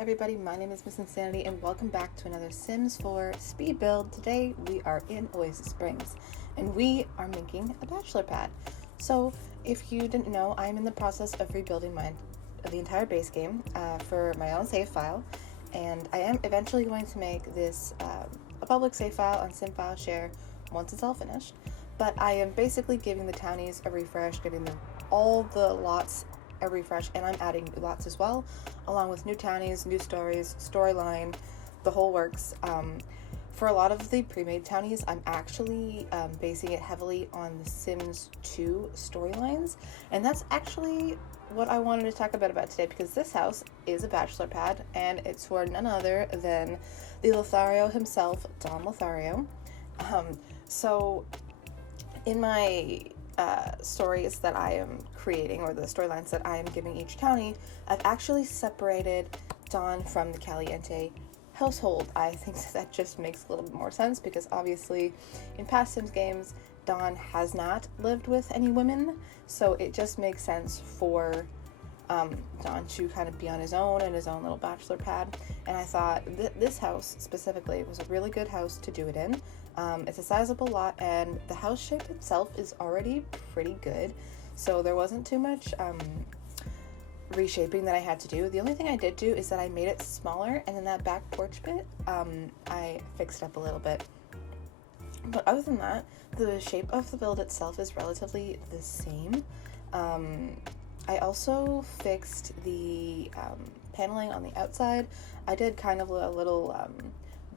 everybody, my name is MISSInsanity and welcome back to another Sims 4 speed build. Today we are in Oasis Springs and we are making a bachelor pad. So if you didn't know, I'm in the process of rebuilding the entire base game for my own save file, and I am eventually going to make this a public save file on SimFile Share once it's all finished. But I am basically giving the townies a refresh, giving them all the lots a refresh, and I'm adding new lots as well, along with new townies, new stories, storyline, the whole works. For a lot of the pre-made townies, I'm actually basing it heavily on the Sims 2 storylines, and that's actually what I wanted to talk about today, because this house is a bachelor pad, and it's for none other than the Lothario himself, Don Lothario. So in my stories that I am creating, or the storylines that I am giving each townie, I've actually separated Don from the Caliente household. I think that just makes a little bit more sense, because obviously in past Sims games Don has not lived with any women, so it just makes sense for Don to kind of be on his own in his own little bachelor pad. And I thought this house specifically was a really good house to do it in. It's a sizable lot, and the house shape itself is already pretty good, so there wasn't too much reshaping that I had to do. The only thing I did do is that I made it smaller, and then that back porch bit I fixed up a little bit. But other than that, the shape of the build itself is relatively the same. I also fixed the paneling on the outside. I did kind of a little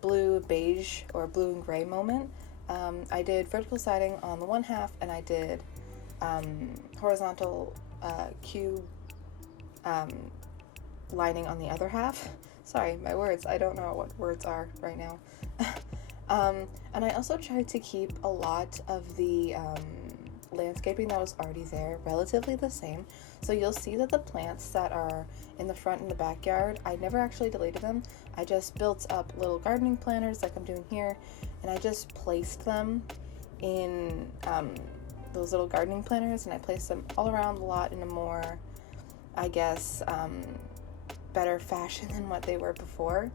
blue beige or blue and gray moment. I did vertical siding on the one half, and I did horizontal cube lining on the other half. Sorry, my words, I don't know what words are right now. And I also tried to keep a lot of the landscaping that was already there relatively the same. So you'll see that the plants that are in the front and the backyard, I never actually deleted them. I just built up little gardening planters like I'm doing here, and I just placed them in those little gardening planters, and I placed them all around the lot in a more, I guess, better fashion than what they were before.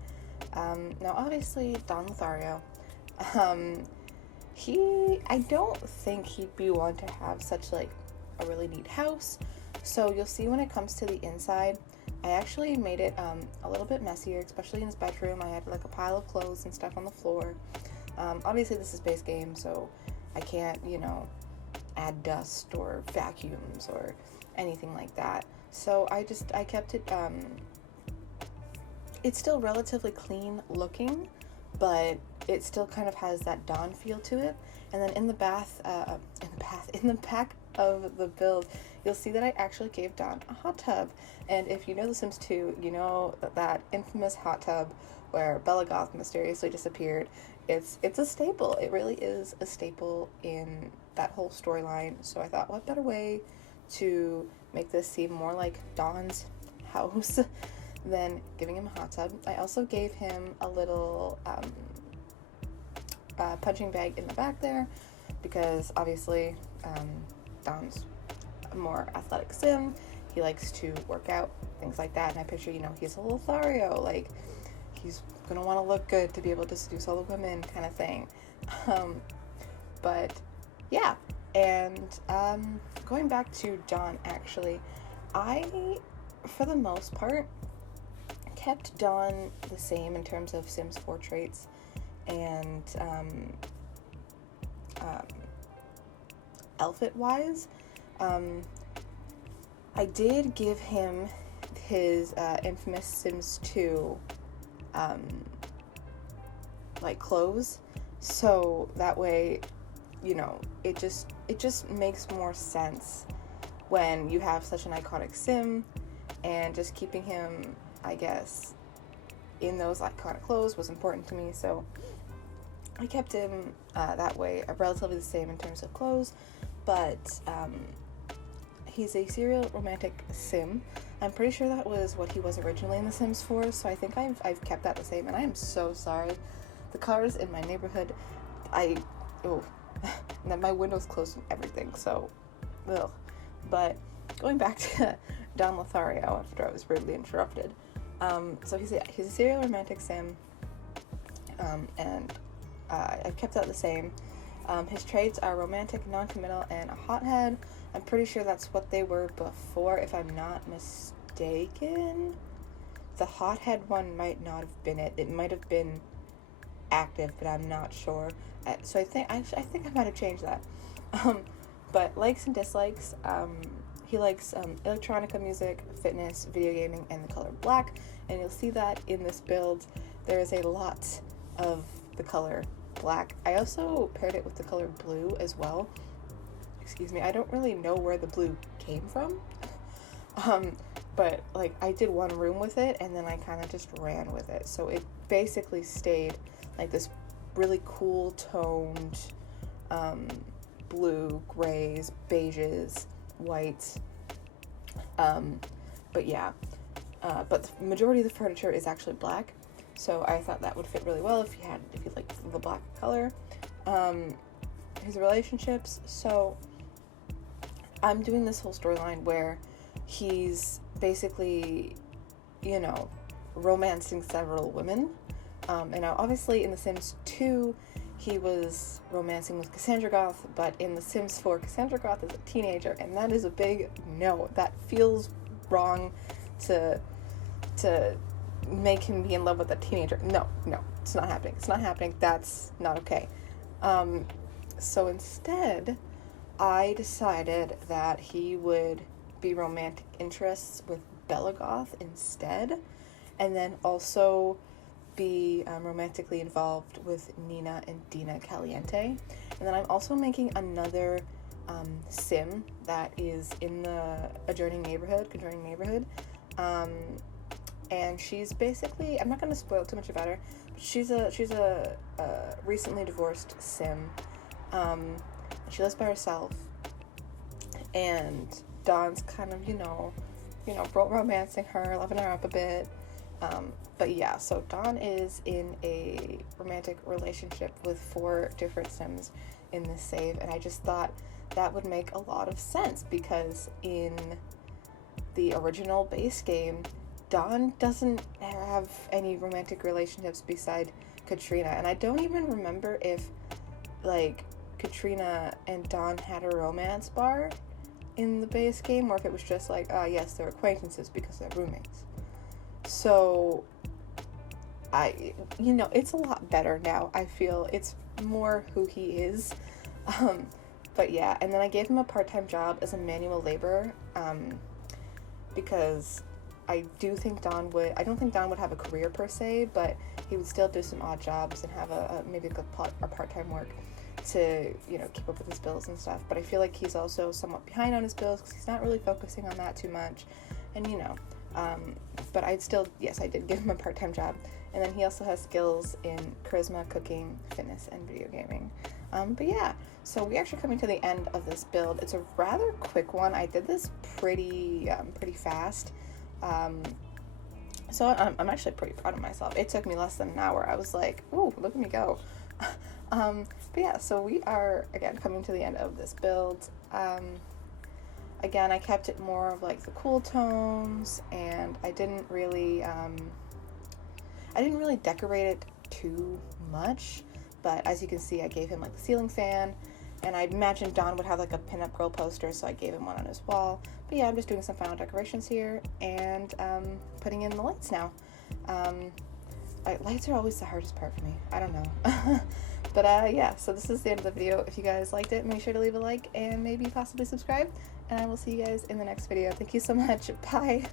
Now obviously Don Lothario, I don't think he'd be one to have such like a really neat house. So you'll see when it comes to the inside, I actually made it a little bit messier, especially in his bedroom. I had like a pile of clothes and stuff on the floor. Obviously this is base game, so I can't, add dust or vacuums or anything like that. So I kept it, it's still relatively clean looking, but it still kind of has that Dawn feel to it. And then in the back of the build, you'll see that I actually gave Dawn a hot tub. And if you know The Sims 2, you know that infamous hot tub where Bella Goth mysteriously disappeared. It's a staple. It really is a staple in that whole storyline. So I thought, what better way to make this seem more like Dawn's house than giving him a hot tub. I also gave him a little punching bag in the back there, because obviously Don's a more athletic sim. He likes to work out, things like that, and I picture, he's a Lothario, like he's gonna want to look good to be able to seduce all the women kind of thing. But yeah, and going back to Don, actually, I, for the most part, kept Don the same in terms of Sims 4 traits, and outfit wise. I did give him his infamous Sims 2 like clothes, so that way it just makes more sense when you have such an iconic sim, and just keeping him, I guess, in those iconic clothes was important to me, so I kept him that way, relatively the same in terms of clothes. But he's a serial romantic sim. I'm pretty sure that was what he was originally in The Sims 4, so I think I've kept that the same, and I am so sorry. The cars in my neighborhood, and then my window's closed and everything, so, ugh. But going back to Don Lothario, after I was rudely interrupted, So he's a serial romantic sim, and I've kept that the same. His traits are romantic, non-committal, and a hothead. I'm pretty sure that's what they were before, if I'm not mistaken. The hothead one might not have been it. It might have been active, but I'm not sure. So I think I might have changed that. But likes and dislikes. He likes electronica music, fitness, video gaming, and the color black. And you'll see that in this build, there is a lot of the color black. I also paired it with the color blue as well. Excuse me, I don't really know where the blue came from. But like I did one room with it and then I kind of just ran with it. So it basically stayed like this really cool toned blue, grays, beiges, whites. But yeah, but the majority of the furniture is actually black. So I thought that would fit really well if you like the black color. His relationships. So I'm doing this whole storyline where he's basically, romancing several women. And now obviously in The Sims 2, he was romancing with Cassandra Goth, but in The Sims 4, Cassandra Goth is a teenager, and that is a big no. That feels wrong to make him be in love with a teenager. No, it's not happening. It's not happening. That's not okay. So instead, I decided that he would be romantic interests with Bella Goth instead, and then also be romantically involved with Nina and Dina Caliente. And then I'm also making another sim that is in the conjoining neighborhood. And she's basically, I'm not going to spoil too much about her, but she's a recently divorced sim. She lives by herself, and Don's kind of, romancing her, loving her up a bit. But yeah, so Don is in a romantic relationship with 4 different Sims in this save, and I just thought that would make a lot of sense because in the original base game, Don doesn't have any romantic relationships beside Katrina, and I don't even remember if, Katrina and Don had a romance bar in the base game, or if it was just yes, they're acquaintances because they're roommates. So, it's a lot better now. I feel it's more who he is. But yeah, and then I gave him a part-time job as a manual laborer, because I don't think Don would have a career per se, but he would still do some odd jobs and have maybe a part-time work to, keep up with his bills and stuff. But I feel like he's also somewhat behind on his bills because he's not really focusing on that too much. And, but I did give him a part-time job. And then he also has skills in charisma, cooking, fitness, and video gaming. But yeah, so we're actually coming to the end of this build. It's a rather quick one. I did this pretty fast. So I'm actually pretty proud of myself. It took me less than an hour. I was like, ooh, look at me go. But yeah, so we are, again, coming to the end of this build. Again, I kept it more of the cool tones, and I didn't really decorate it too much, but as you can see, I gave him the ceiling fan, and I imagined Don would have a pinup girl poster, so I gave him one on his wall. But yeah, I'm just doing some final decorations here, and putting in the lights now. Lights are always the hardest part for me. I don't know. But yeah, so this is the end of the video. If you guys liked it, make sure to leave a like and maybe possibly subscribe, and I will see you guys in the next video. Thank you so much. Bye.